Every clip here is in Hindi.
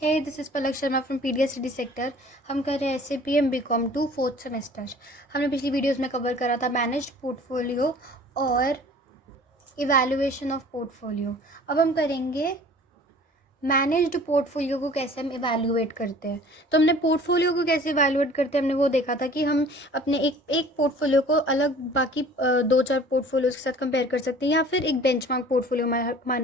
Hey, this is Palak Sharma from PDS study sector. हम कर रहे हैं SAP BCom 2 फोर्थ सेमेस्टर। हमने पिछली वीडियोस में कवर करा था मैनेज्ड पोर्टफोलियो और इवैल्यूएशन ऑफ पोर्टफोलियो। अब हम करेंगे मैनेज्ड पोर्टफोलियो को कैसे हम इवैल्यूएट करते हैं। तो हमने पोर्टफोलियो को कैसे इवैल्यूएट करते हैं हमने वो देखा था कि हम अपने एक पोर्टफोलियो को अलग बाकी दो चार पोर्टफोलियोज के साथ कंपेयर कर सकते हैं, या फिर एक बेंचमार्क पोर्टफोलियो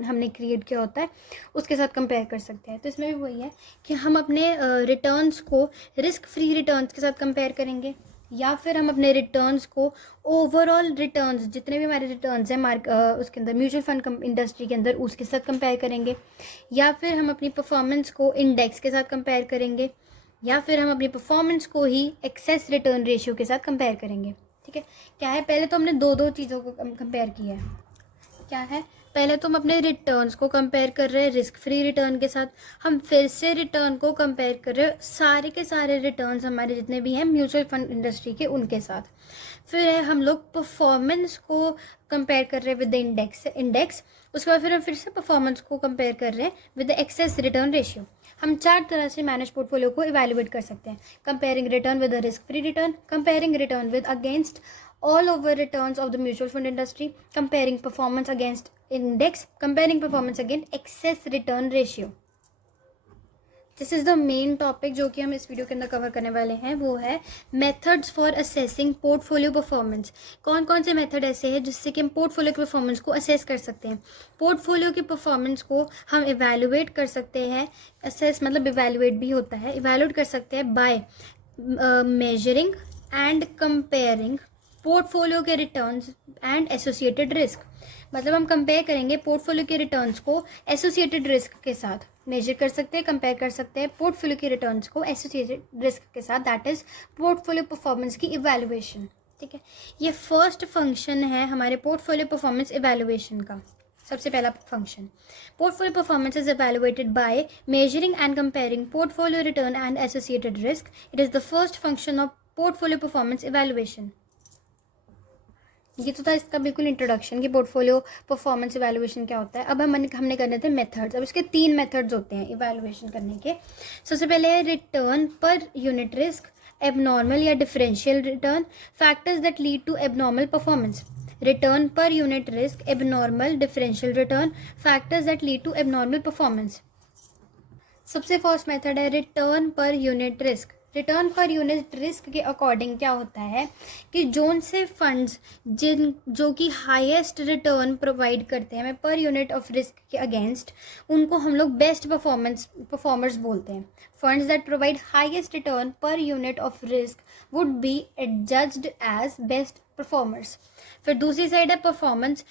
हमने क्रिएट किया होता है उसके साथ कंपेयर कर सकते हैं। तो इसमें भी वही है कि हम अपने रिटर्न्स को रिस्क फ्री रिटर्न्स के साथ कंपेयर करेंगे, या फिर हम अपने रिटर्न्स को ओवरऑल रिटर्न्स जितने भी हमारे रिटर्न्स हैं उसके अंदर म्यूचुअल फंड इंडस्ट्री के अंदर उसके साथ कंपेयर करेंगे, या फिर हम अपनी परफॉर्मेंस को इंडेक्स के साथ कंपेयर करेंगे, या फिर हम अपनी परफॉर्मेंस को ही एक्सेस रिटर्न रेशियो के साथ कंपेयर करेंगे। ठीक है, क्या है, पहले तो हमने दो चीज़ों को कंपेयर किया है। क्या है, पहले तो हम अपने रिटर्न्स को कंपेयर कर रहे हैं रिस्क फ्री रिटर्न के साथ। हम फिर से रिटर्न को कंपेयर कर रहे हैं सारे के सारे रिटर्न्स हमारे जितने भी हैं म्यूचुअल फंड इंडस्ट्री के उनके साथ। फिर है हम लोग परफॉर्मेंस को कंपेयर कर रहे हैं विद द इंडेक्स। उसके बाद फिर हम फिर से परफॉर्मेंस को कंपेयर कर रहे हैं with the excess return ratio. हम चार तरह से मैनेज पोर्टफोलियो को इवैल्यूएट कर सकते हैं। Comparing return with the risk free return, comparing return with against all over returns of the mutual fund industry, comparing performance against index, comparing performance against excess return ratio. This is the main topic जो कि हम इस वीडियो के अंदर कवर करने वाले हैं, वो है methods for assessing portfolio performance. कौन कौन से मेथड ऐसे हैं जिससे कि हम पोर्टफोलियो की परफॉर्मेंस को असेस कर सकते हैं। पोर्टफोलियो की परफॉर्मेंस को हम इवैल्यूएट कर सकते हैं, असेस मतलब इवैल्यूएट भी होता है, इवैल्यूएट कर सकते हैं by measuring and comparing portfolio के रिटर्न्स एंड एसोसिएटेड रिस्क। मतलब हम कंपेयर करेंगे पोर्टफोलियो के रिटर्न्स को एसोसिएटेड रिस्क के साथ, मेजर कर सकते हैं, कंपेयर कर सकते हैं पोर्टफोलियो के रिटर्न्स को एसोसिएटेड रिस्क के साथ, दैट इज पोर्टफोलियो परफॉर्मेंस की इवैल्यूएशन। ठीक है, ये फर्स्ट फंक्शन है हमारे पोर्टफोलियो परफॉर्मेंस इवैल्यूएशन का। सबसे पहला function, portfolio performance is evaluated by measuring and comparing portfolio return and associated risk. It is the first function of portfolio performance evaluation. ये तो था इसका बिल्कुल इंट्रोडक्शन कि पोर्टफोलियो परफॉर्मेंस इवैल्यूएशन क्या होता है। अब हमने करने थे मेथड्स। अब इसके 3 मेथड्स होते हैं इवैल्यूएशन करने के। सबसे पहले है return per unit risk, abnormal या differential return, factors that lead to abnormal performance. Return per unit risk, abnormal, differential return, factors that lead to abnormal performance. सबसे फर्स्ट मेथड है return per unit risk. Return per unit risk के अकॉर्डिंग क्या होता है कि जोन से फंड्स जो कि हाईएस्ट रिटर्न प्रोवाइड करते हैं पर यूनिट ऑफ रिस्क के अगेंस्ट, उनको हम लोग बेस्ट परफॉर्मर्स बोलते हैं। Funds that provide highest return per unit of risk would be adjudged as best performers. फिर दूसरी साइड है परफॉर्मेंस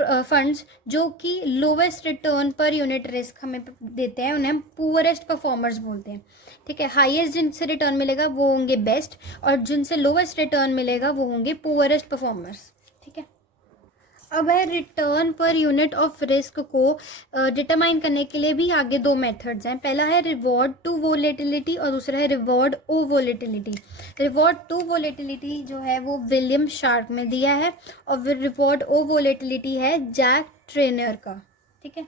फंड्स जो कि lowest return per unit risk हमें देते हैं, उन्हें हम पुअरेस्ट परफॉर्मर्स बोलते हैं। ठीक है, हाईएस्ट जिनसे रिटर्न मिलेगा वो होंगे बेस्ट, और जिनसे लोवेस्ट रिटर्न मिलेगा वो होंगे पुअरेस्ट परफॉर्मर्स। ठीक है, अब है return per unit of risk को डिटरमाइन करने के लिए भी आगे 2 मेथड्स हैं। पहला है रिवॉर्ड टू वोलेटिलिटी और दूसरा है रिवॉर्ड ओ वोलेटिलिटी। रिवॉर्ड टू वोलेटिलिटी जो है वो विलियम शार्प में दिया है, और रिवॉर्ड ओ वोलेटिलिटी है जैक ट्रेनर का। ठीक है,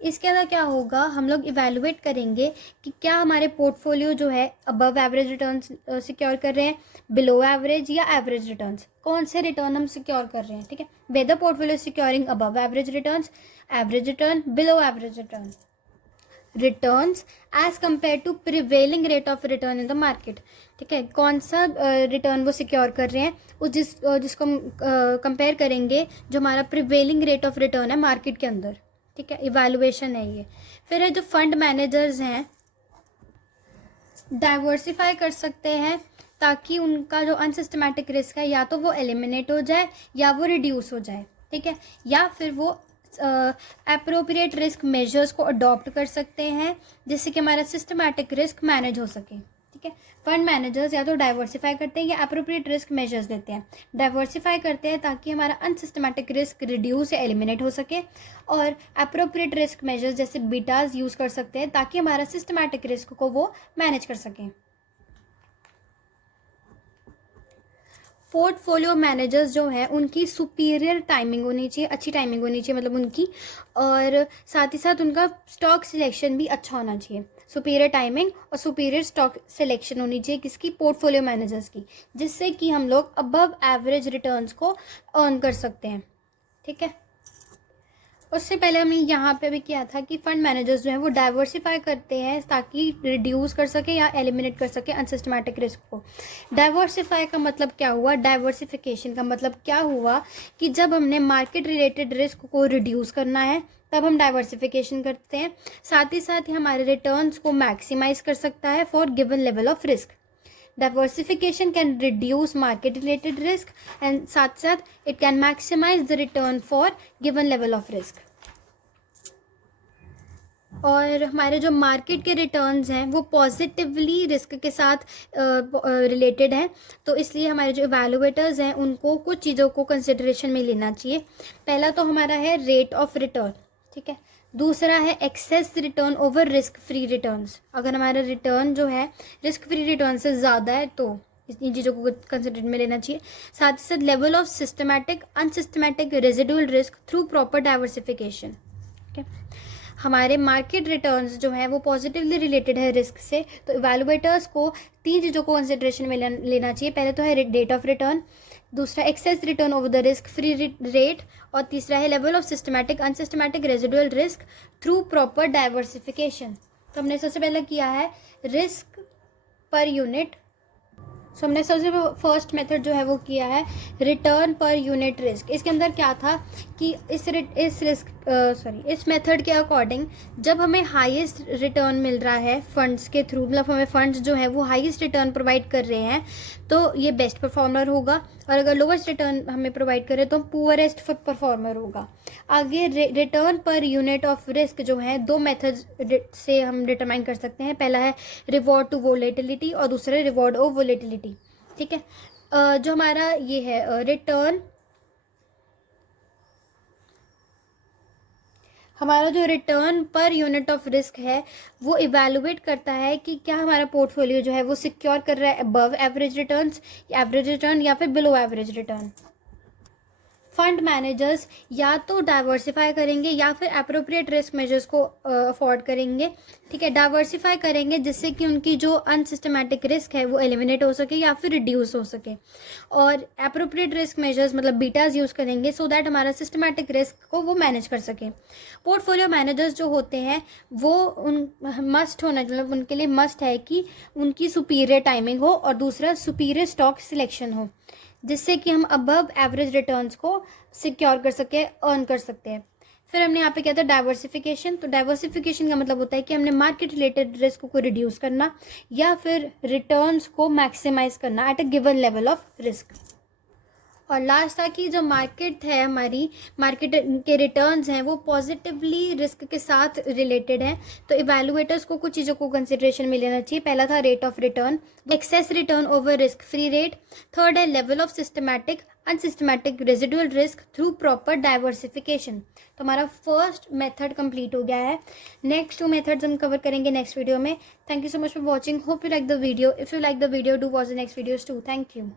इसके अंदर क्या होगा, हम लोग इवैल्यूएट करेंगे कि क्या हमारे पोर्टफोलियो जो है अबव एवरेज रिटर्न्स सिक्योर कर रहे हैं, बिलो एवरेज या एवरेज रिटर्न्स, कौन से रिटर्न हम सिक्योर कर रहे हैं। ठीक है, whether portfolio securing above average returns, average return, below average return, returns as compared to prevailing rate of return in the market. ठीक है, कौन सा रिटर्न वो सिक्योर कर रहे हैं, उस जिसको हम कंपेयर करेंगे जो हमारा प्रिवेलिंग रेट ऑफ रिटर्न है मार्केट के अंदर। ठीक है, इवैल्यूएशन है ये। फिर है जो फंड मैनेजर्स हैं डाइवर्सिफाई कर सकते हैं ताकि उनका जो अनसिस्टमैटिक रिस्क है या तो वो एलिमिनेट हो जाए या वो रिड्यूस हो जाए। ठीक है, या फिर वो अप्रोप्रिएट रिस्क मेजर्स को अडॉप्ट कर सकते हैं जिससे कि हमारा सिस्टमैटिक रिस्क मैनेज हो सके। ठीक है, फंड मैनेजर्स या तो डाइवर्सिफाई करते हैं या अप्रोप्रिएट रिस्क मेजर्स देते हैं। डाइवर्सिफाई करते हैं ताकि हमारा अनसिस्टमैटिक रिस्क रिड्यूस या एलिमिनेट हो सके, और अप्रोप्रिएट रिस्क मेजर्स जैसे बीटाज यूज़ कर सकते हैं ताकि हमारा सिस्टमैटिक रिस्क को वो मैनेज कर सकें। पोर्टफोलियो मैनेजर्स जो हैं उनकी सुपीरियर टाइमिंग होनी चाहिए, अच्छी टाइमिंग होनी चाहिए मतलब उनकी, और साथ ही साथ उनका स्टॉक सिलेक्शन भी अच्छा होना चाहिए। सुपीरियर टाइमिंग और सुपीरियर स्टॉक सिलेक्शन होनी चाहिए किसकी, पोर्टफोलियो मैनेजर्स की, जिससे कि हम लोग अबव एवरेज रिटर्न्स को अर्न कर सकते हैं। ठीक है, उससे पहले हमने यहाँ पे भी किया था कि फंड मैनेजर्स जो हैं वो डाइवर्सिफाई करते हैं ताकि रिड्यूस कर सके या एलिमिनेट कर सके अनसिस्टमैटिक रिस्क को। डाइवर्सिफाई का मतलब क्या हुआ, डाइवर्सिफिकेशन का मतलब क्या हुआ कि जब हमने मार्केट रिलेटेड रिस्क को रिड्यूस करना है तब हम डाइवर्सिफिकेशन करते हैं। साथ ही हमारे रिटर्न्स को मैक्सिमाइज कर सकता है for given level of risk. Diversification can reduce market related risk and साथ it can maximize the return for given level of risk। और हमारे जो मार्केट के रिटर्न्स हैं वो पॉजिटिवली रिस्क के साथ रिलेटेड हैं, तो इसलिए हमारे जो इवैल्यूएटर्स हैं उनको कुछ चीज़ों को कंसिडरेशन में लेना चाहिए। पहला तो हमारा है रेट ऑफ रिटर्न, ठीक है। दूसरा है excess return over risk free returns. अगर हमारा रिटर्न जो है रिस्क फ्री रिटर्न से ज़्यादा है तो इन चीज़ों को कंसिडरेशन में लेना चाहिए। साथ ही साथ level of systematic unsystematic residual risk through proper diversification. ठीक है, हमारे मार्केट रिटर्न्स जो है वो पॉजिटिवली रिलेटेड है रिस्क से, तो इवैल्यूएटर्स को 3 चीज़ों को कंसिडरेशन में लेना चाहिए। पहले तो है रेट ऑफ रिटर्न, दूसरा excess return over the risk free rate, और तीसरा है level of systematic unsystematic residual risk through proper diversification. तो हमने सबसे पहले किया है रिस्क पर यूनिट। सो हमने सबसे फर्स्ट मेथड जो है वो किया है रिटर्न पर यूनिट रिस्क। इसके अंदर क्या था कि इस मेथड के अकॉर्डिंग जब हमें हाईएस्ट रिटर्न मिल रहा है फंड्स के थ्रू, मतलब हमें फंड्स जो है वो हाईएस्ट रिटर्न प्रोवाइड कर रहे हैं, तो ये बेस्ट परफॉर्मर होगा, और अगर लोवेस्ट रिटर्न हमें प्रोवाइड करे तो पुअरेस्ट परफॉर्मर होगा। आगे return per unit of risk जो है 2 मेथड्स से हम डिटरमाइन कर सकते हैं। पहला है रिवॉर्ड टू वोलेटिलिटी और दूसरा रिवॉर्ड ऑफ वोलेटिलिटी। ठीक है, जो हमारा ये है रिटर्न, हमारा जो return per unit of risk है वो इवैल्यूएट करता है कि क्या हमारा पोर्टफोलियो जो है वो सिक्योर कर रहा है above average returns, average return या फिर below average return. Fund managers या तो डाइवर्सिफाई करेंगे या फिर अप्रोप्रिएट रिस्क मेजर्स को अफोर्ड करेंगे। ठीक है, डाइवर्सिफाई करेंगे जिससे कि उनकी जो अनसिस्टमैटिक रिस्क है वो एलिमिनेट हो सके या फिर रिड्यूस हो सके, और अप्रोप्रिएट रिस्क मेजर्स मतलब बीटाज यूज़ करेंगे सो दैट हमारा सिस्टमैटिक रिस्क को वो मैनेज कर सके। पोर्टफोलियो मैनेजर्स जो होते हैं वो मस्ट होना, मतलब उनके लिए मस्ट है कि उनकी सुपीरियर टाइमिंग हो और दूसरा सुपीरियर स्टॉक सिलेक्शन हो, जिससे कि हम अबव एवरेज रिटर्न्स को सिक्योर कर सके, अर्न कर सकते हैं। फिर हमने यहाँ पे किया था डाइवर्सिफिकेशन। तो डाइवर्सिफिकेशन का मतलब होता है कि हमने मार्केट रिलेटेड रिस्क को रिड्यूस करना या फिर रिटर्न्स को मैक्सिमाइज करना at a given level of risk. और लास्ट था कि जो मार्केट है, हमारी मार्केट के रिटर्न्स हैं वो पॉजिटिवली रिस्क के साथ रिलेटेड हैं, तो इवैल्यूएटर्स को कुछ चीज़ों को कंसिडरेशन में लेना चाहिए। पहला था rate of return, excess return over risk free rate. Third है level of systematic unsystematic residual risk through proper diversification. तो हमारा फर्स्ट मेथड कंप्लीट हो गया है। नेक्स्ट 2 मेथड्स हम कवर करेंगे नेक्स्ट वीडियो में। Thank you so much for watching, hope you like the video. If you like the video do watch the next videos too. Thank you.